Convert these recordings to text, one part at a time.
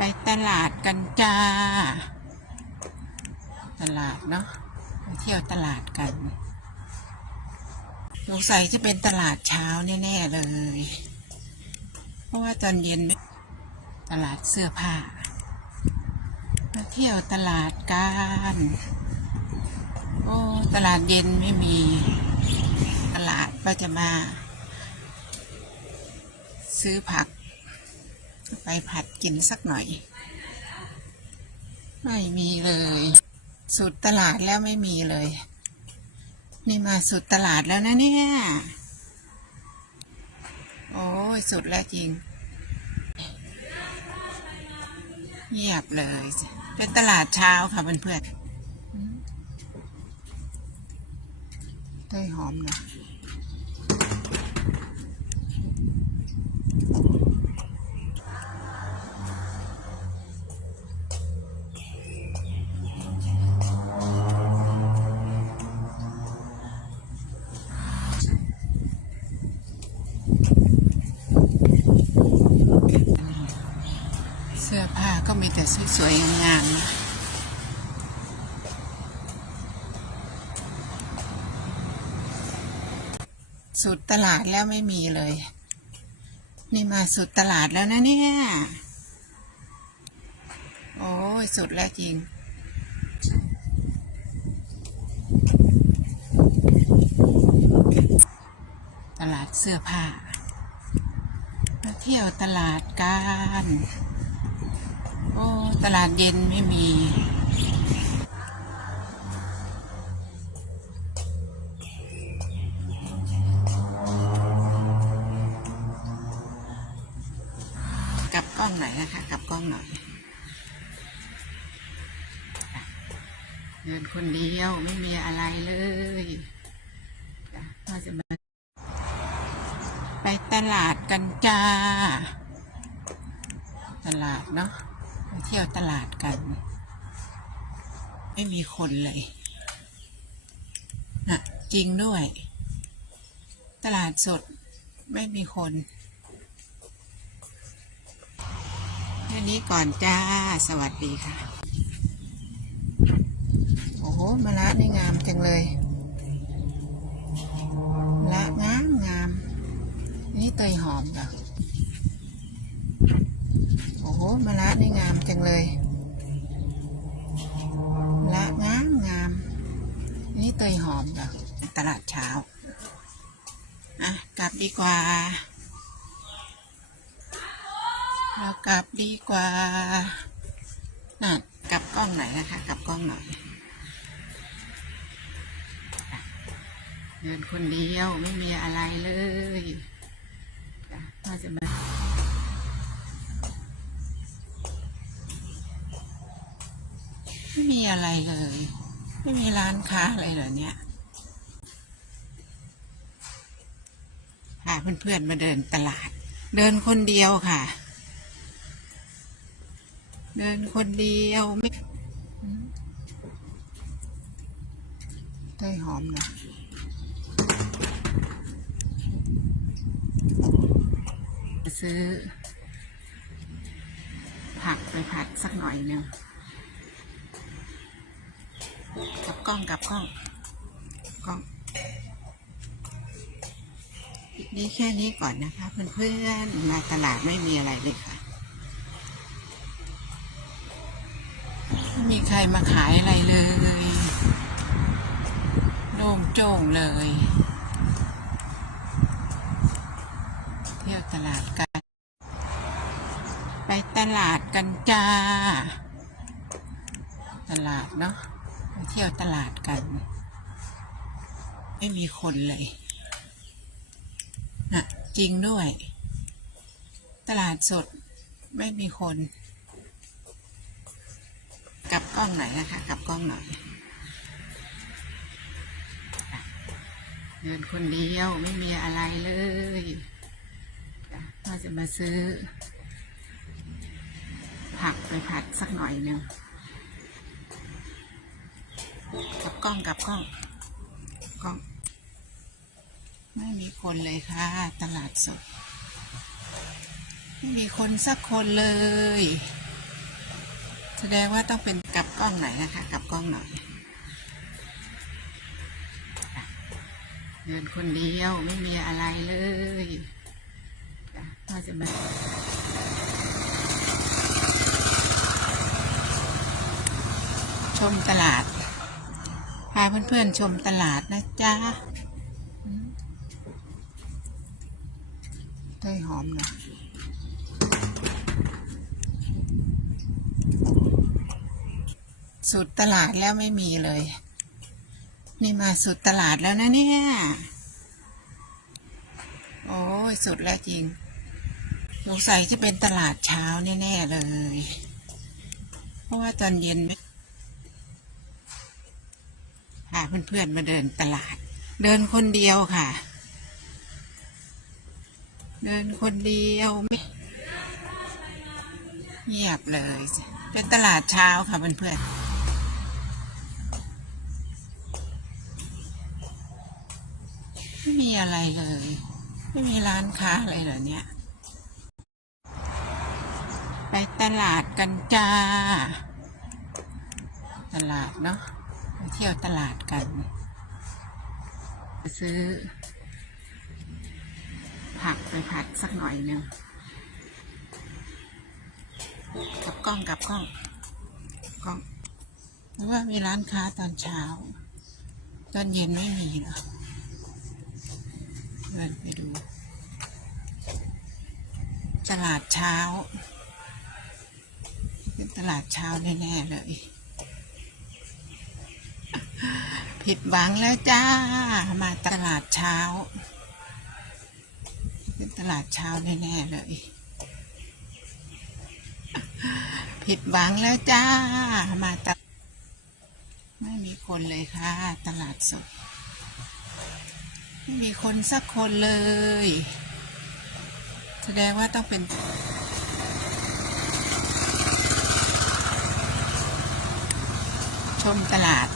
ไปตลาดกันจ้า ตลาดเนาะไปเที่ยวตลาดกันสงสัยจะเป็นตลาดเช้าแน่ๆเลย เพราะว่าตอนเย็นตลาดเสื้อผ้ามาเที่ยวตลาดกันโอ้ตลาดเย็นไม่มี ตลาดก็จะมา ซื้อผัก ไปผัดกินสักหน่อย ไม่มีเลย สุดตลาดแล้วไม่มีเลย นี่มาสุดตลาดแล้วนะเนี่ย โอ้ยสุดแล้วจริงเงียบเลย เป็นตลาดเช้าค่ะเพื่อนๆอืมเต้หอมเนาะ แต่สวยๆงามนะสุดตลาดแล้วไม่มีเลย นี่มาสุดตลาดแล้วนะเนี่ย โอ้ย สุดแล้วจริงตลาดเสื้อผ้ามาเที่ยวตลาดกัน อ้ตลาดเย็นไม่มีกลับกล้องหน่อยนะคะกลับกล้องหน่อยเดินคนเดียวไม่มีอะไรเลยจ้ะว่าจะมาไปตลาดกันจ้า ตลาดเนาะ เที่ยวตลาดกัน ไม่มีคนเลยนะจริงด้วย ตลาดสดไม่มีคนแค่นี้ก่อนจ้า สวัสดีค่ะ โอ้โหมะระนี่งามจังเลย งามจังเลยมะระงามงาม นี่เตยหอมจ้ะตลาดเช้า อะ กลับดีกว่า เรากลับดีกว่า น่ะ กลับกล้องหน่อยนะคะ กลับกล้องหน่อย เดินคนเดียวไม่มีอะไรเลยจ้าจะมา ไม่มีอะไรเลย ไม่มีร้านค้าอะไรเหรอเนี่ยพาเพื่อนๆมาเดินตลาด เดินคนเดียวค่ะ เดินคนเดียวไม่อืมเต้ยหอมนะซื้อ ผักไปผัดสักหน่อยหนึ่ง กล้องกับกล้องกล้องนี่แค่นี้ก่อนนะคะ เพื่อนๆมาตลาดไม่มีอะไรเลยค่ะ ไม่มีใครมาขายอะไรเลยโล่งโจ้งเลย เที่ยวตลาดกัน ไปตลาดกันจ้า ตลาดเนาะ เที่ยวตลาดกัน ไม่มีคนเลยนะจริงด้วย ตลาดสดไม่มีคน กลับกล้องหน่อยนะคะกลับกล้องหน่อยเดินคนเดียวไม่มีอะไรเลยจ้ะว่าจะมาซื้อ ผักไปผัดสักหน่อยหนึ่ง กับกล้องกับกล้องกล้อง ไม่มีคนเลยค่ะ ตลาดสด ไม่มีคนสักคนเลย แสดงว่าต้องเป็นกลับกล้องหน่อยนะคะกลับกล้องหน่อยเดินคนเดียวไม่มีอะไรเลยจ้ะว่าจะมาชมตลาดาเพื่อนๆชมตลาดนะจ๊ะอืมเต้ยหอมหน่อยสุดตลาดแล้วไม่มีเลย นี่มาสุดตลาดแล้วนะเนี่ย โอ้ยสุดแล้วจริงสงสัยจะเป็นตลาดเช้าแน่ๆเลย เพราะว่าตอนเย็นไม่ พาเพื่อนๆมาเดินตลาด เดินคนเดียวค่ะ เดินคนเดียวไม่เงียบเลย เป็นตลาดเช้าค่ะเพื่อนๆไม่มีอะไรเลย ไม่มีร้านค้าอะไรเหรอเนี่ย ไปตลาดกันจ้า ตลาดเนาะ เที่ยวตลาดกัน ซื้อ ผักไปผัดสักหน่อยหนึ่งกับกล้องกับกล้องกล้องหรือว่ามีร้านค้าตอนเช้า ตอนเย็นไม่มีเหรอเดินไปดู ตลาดเช้า เป็นตลาดเช้าแน่ๆเลย ผิดหวังแล้วจ้า มาตลาดเช้า เป็นตลาดเช้าแน่ๆเลย ผิดหวังแล้วจ้า มาตลไม่มีคนเลยค่ะ ตลาดสด ไม่มีคนสักคนเลย แสดงว่าต้องเป็นชมตลาด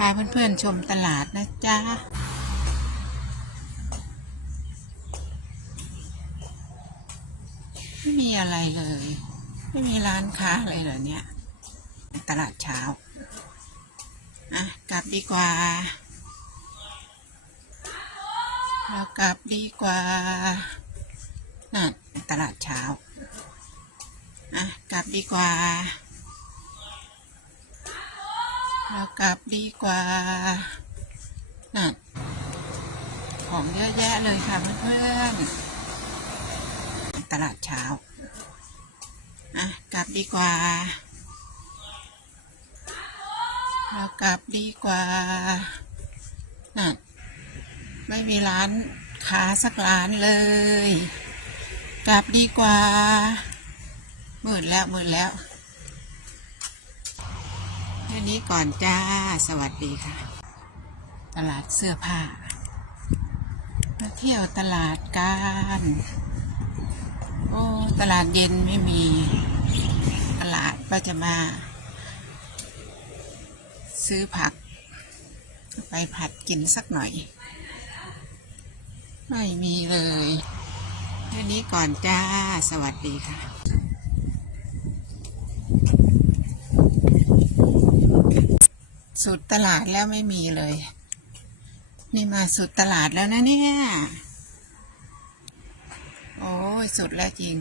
พาเพื่อนๆชมตลาดนะจ๊ะ ไม่มีอะไรเลย ไม่มีร้านค้าอะไรเหรอเนี่ย ตลาดเช้า อะ กลับดีกว่า เรากลับดีกว่านั่นตลาดเช้า อะ กลับดีกว่า เรากลับดีกว่านั่นของเยอะแยะเลยค่ะเพื่อนๆตลาดเช้าอะกลับดีกว่า เรากลับดีกว่านั่นไม่มีร้านค้าสักร้านเลย กลับดีกว่ามืดแล้วมืดแล้ว แค่นี้ก่อนจ้า สวัสดีค่ะ ตลาดเสื้อผ้า มาเที่ยวตลาดกัน โอ้ ตลาดเย็นไม่มี ตลาดก็จะมา ซื้อผัก ไปผัดกินสักหน่อย ไม่มีเลย แค่นี้ก่อนจ้า สวัสดีค่ะ สุดตลาดแล้วไม่มีเลย นี่มาสุดตลาดแล้วนะเนี่ย โอ้ยสุดแล้วจริง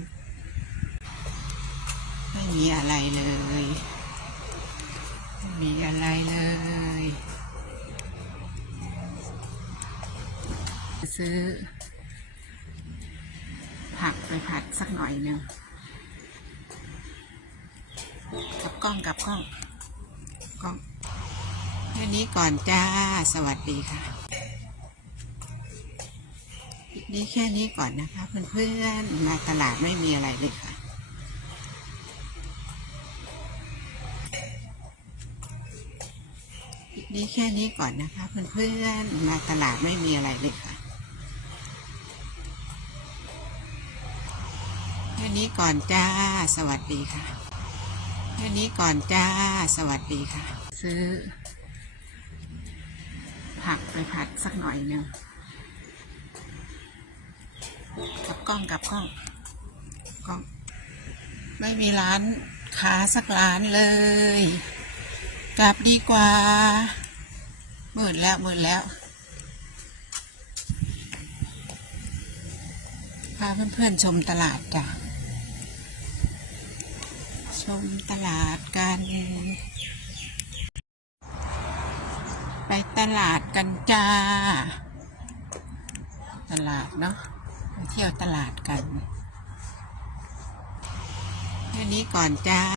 ไม่มีอะไรเลยไม่มีอะไรเลยซื้อ ผักไปผัดสักหน่อยหนึ่งกับกล้องกับกล้องกล้อง แค่นี้ก่อนจ้า สวัสดีค่ะคลิปนี้แค่นี้ก่อนนะคะ เพื่อนๆมาตลาดไม่มีอะไรเลยค่ะคลิปนี้แค่นี้ก่อนนะคะ เพื่อนๆมาตลาดไม่มีอะไรเลยค่ะแค่นี้ก่อนจ้า สวัสดีค่ะแค่นี้ก่อนจ้า สวัสดีค่ะ ซื้อ ไปผัดสักหน่อยหนึ่งกับกล้องกับกล้องกล้อง ไม่มีร้านค้าสักร้านเลย กลับดีกว่ามืดแล้วมืดแล้วพาเพื่อนๆชมตลาดจ้ะ ชมตลาดกัน ไปตลาดกันจ้า ตลาดเนาะไปเที่ยวตลาดกันแค่นี้ก่อนจ้า